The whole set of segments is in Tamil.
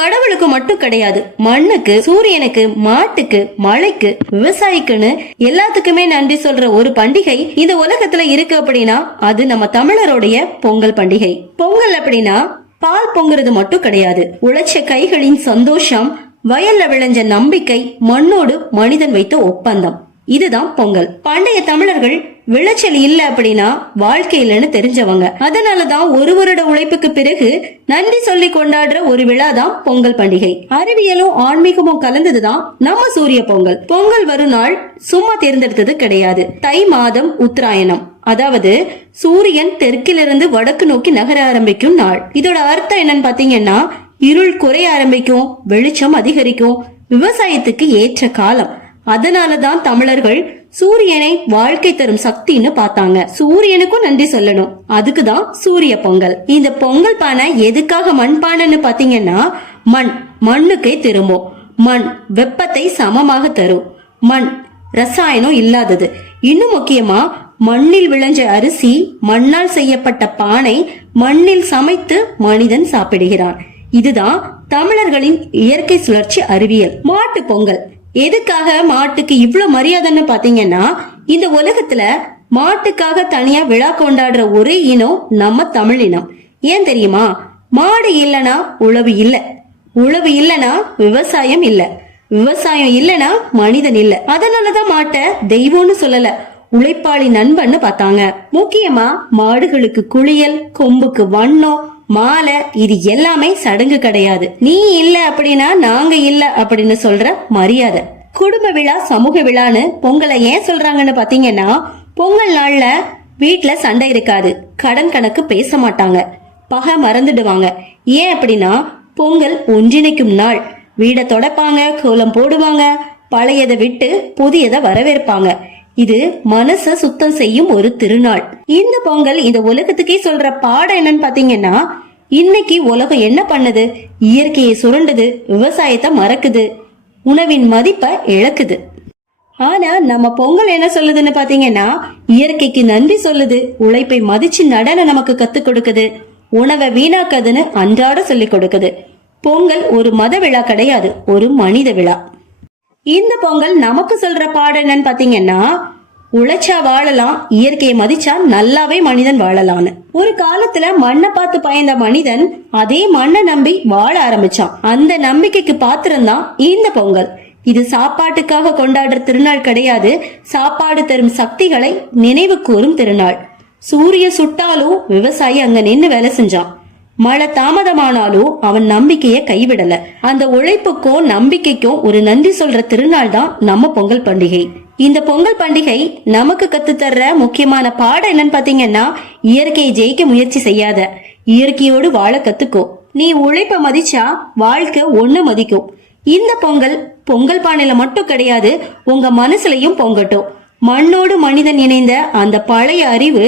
கடவுளுக்கு மட்டும் கிடையாது, மண்ணுக்கு, சூரியனுக்கு, மாட்டுக்கு, மழைக்கு, விவசாயிக்குன்னு எல்லாத்துக்குமே நன்றி சொல்ற ஒரு பண்டிகை இந்த உலகத்துல இருக்கு அப்படின்னா அது நம்ம தமிழருடைய பொங்கல் பண்டிகை. பொங்கல் அப்படின்னா பால் பொங்குறது மட்டும் கிடையாது, உழைச்ச கைகளின் சந்தோஷம், வயல்ல விளைஞ்ச நம்பிக்கை, மண்ணோடு மனிதன் வைத்த ஒப்பந்தம். இதுதான் பொங்கல். பண்டைய தமிழர்கள் விளைச்சல் இல்ல அப்படின்னா வாழ்க்கை இல்லைன்னு தெரிஞ்சவங்க. அதனாலதான் ஒரு வருட உழைப்புக்கு பிறகு நன்றி சொல்லி கொண்டாடுற ஒரு விழா தான் பொங்கல் பண்டிகை. அறிவியலும் ஆன்மீகமும் கலந்ததுதான் நம்ம சூரிய பொங்கல். பொங்கல் வரும் நாள் சும்மா தேர்ந்தெடுத்தது கிடையாது. தை மாதம் உத்தராயணம், அதாவது சூரியன் தெற்கிலிருந்து வடக்கு நோக்கி நகர ஆரம்பிக்கும் நாள். இதோட அர்த்தம் என்னன்னு பாத்தீங்கன்னா, இருள் குறைய ஆரம்பிக்கும், வெளிச்சம் அதிகரிக்கும், விவசாயத்துக்கு ஏற்ற காலம். அதனாலதான் தமிழர்கள் சூரியனை வாழ்க்கை தரும் சக்தின்னு பார்த்தாங்க. சூரியனுக்கும் நன்றி சொல்லணும், அதுக்குதான் சூரிய பொங்கல். இந்த பொங்கல் பானை எதுக்காக மண் பானைன்னு பாத்தீங்கன்னா, மண்ணுக்கே திரும்பும். மண் வெப்பத்தை சமமாக தரும். மண் ரசாயனம் இல்லாதது. இன்னும் முக்கியமா, மண்ணில் விளைஞ்ச அரிசி, மண்ணால் செய்யப்பட்ட பானை, மண்ணில் சமைத்து மனிதன் சாப்பிடுகிறான். இதுதான் தமிழர்களின் இயற்கை சுழற்சி அறிவியல். மாட்டு பொங்கல் எதுக்காக மாட்டுக்கு இவ்வளவு மரியாதைன்னு பாத்தீங்கன்னா, இந்த உலகத்துல மாட்டுக்காக தனியா விழா கொண்டாடுற ஒரே இனம் நம்ம தமிழ் இனம். ஏன் தெரியுமா? மாடு இல்லனா உழவு இல்ல, உழவு இல்லனா விவசாயம் இல்ல, விவசாயம் இல்லனா மனிதன் இல்ல. அதனாலதான் மாட்டை தெய்வம்னு சொல்லல, உழைப்பாளி நண்பன்னு பார்த்தாங்க. முக்கியமா மாடுகளுக்கு குளியல், கொம்புக்கு வண்ணம், மாலை, இது எல்லாமே சடங்கு கிடையாது. நீ இல்ல அப்படின்னா நாங்க இல்ல அப்படின்னு சொல்ற மரியாதை. குடும்ப விழா, சமூக விழான்னு பொங்கலை ஏன் சொல்றாங்கன்னு பாத்தீங்கன்னா, பொங்கல் நாள்ல வீட்டுல சண்டை இருக்காது, கடன் கணக்கு பேச மாட்டாங்க, பகை மறந்துடுவாங்க. ஏன் அப்படின்னா பொங்கல் ஒன்றிணைக்கும் நாள். வீட தொடப்பாங்க, கோலம் போடுவாங்க, பழையதை விட்டு புதியதை வரவேற்பாங்க. இது மனச சுத்தம் செய்யும் ஒரு திருநாள். இந்த பொங்கல் இந்த உலகத்துக்கே சொல்ற பாடம் என்னன்னு பாத்தீங்கன்னா, இன்னைக்கு உலகம் என்ன பண்ணுது? இயற்கையை சுரண்டுது, விவசாயத்தை மறக்குது, உணவின் மதிப்பை இழக்குது. ஆனா நம்ம பொங்கல் என்ன சொல்லுதுன்னு பாத்தீங்கன்னா, இயற்கைக்கு நன்றி சொல்லுது, உழைப்பை மதிச்சு நடன நமக்கு கத்து கொடுக்குது, உணவை வீணாக்காதுன்னு அன்றாட சொல்லி கொடுக்குது. பொங்கல் ஒரு மத விழா கிடையாது, ஒரு மனித விழா. இந்த பொங்கல் நமக்கு சொல்ற பாடம் என்னன்னு பாத்தீங்கன்னா, உழைச்சா வாழலாம், இயற்கையை மதிச்சா நல்லாவே மனிதன் வாழலான்னு. ஒரு காலத்துல மண்ணை பார்த்து பயந்த மனிதன் அதே மண்ணை நம்பி வாழ ஆரம்பிச்சான். அந்த நம்பிக்கைக்கு பாத்திரம்தான் இந்த பொங்கல். இது சாப்பாட்டுக்காக கொண்டாடுற திருநாள் கிடையாது, சாப்பாடு தரும் சக்திகளை நினைவு கூறும் திருநாள். சூரிய சுட்டாலும் விவசாயி அங்க நின்னு வேலை செஞ்சான். மழை தாமதமானாலும் அவன் நம்பிக்கைய கைவிடல. அந்த உழைப்புக்கும் நம்பிக்கைக்கும் ஒரு நன்றி சொல்ற திருநாள் தான் நம்ம பொங்கல் பண்டிகை. இந்த பொங்கல் பண்டிகை நமக்கு கத்து தர்ற முக்கியமான பாடம் என்னன்னு பாத்தீங்கன்னா, இயற்கையை ஜெயிக்க முயற்சி செய்யாத, இயற்கையோடு வாழ கத்துக்கோ. நீ உழைப்ப மதிச்சா வாழ்க்கை ஒண்ணு மதிக்கும். இந்த பொங்கல் பொங்கல் பானையில மட்டும் கிடையாது, உங்க மனசுலயும் பொங்கட்டும். மண்ணோடு மனிதன் இணைந்த அந்த பழைய அறிவு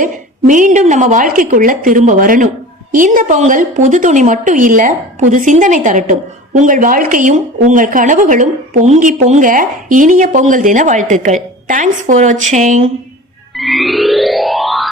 மீண்டும் நம்ம வாழ்க்கைக்குள்ள திரும்ப வரணும். இந்த பொங்கல் புது துணி மட்டும் இல்ல, புது சிந்தனை தரட்டும். உங்கள் வாழ்க்கையும் உங்கள் கனவுகளும் பொங்கி பொங்க இனிய பொங்கல் தின வாழ்த்துக்கள். தேங்க்ஸ் ஃபார் வாட்சிங்.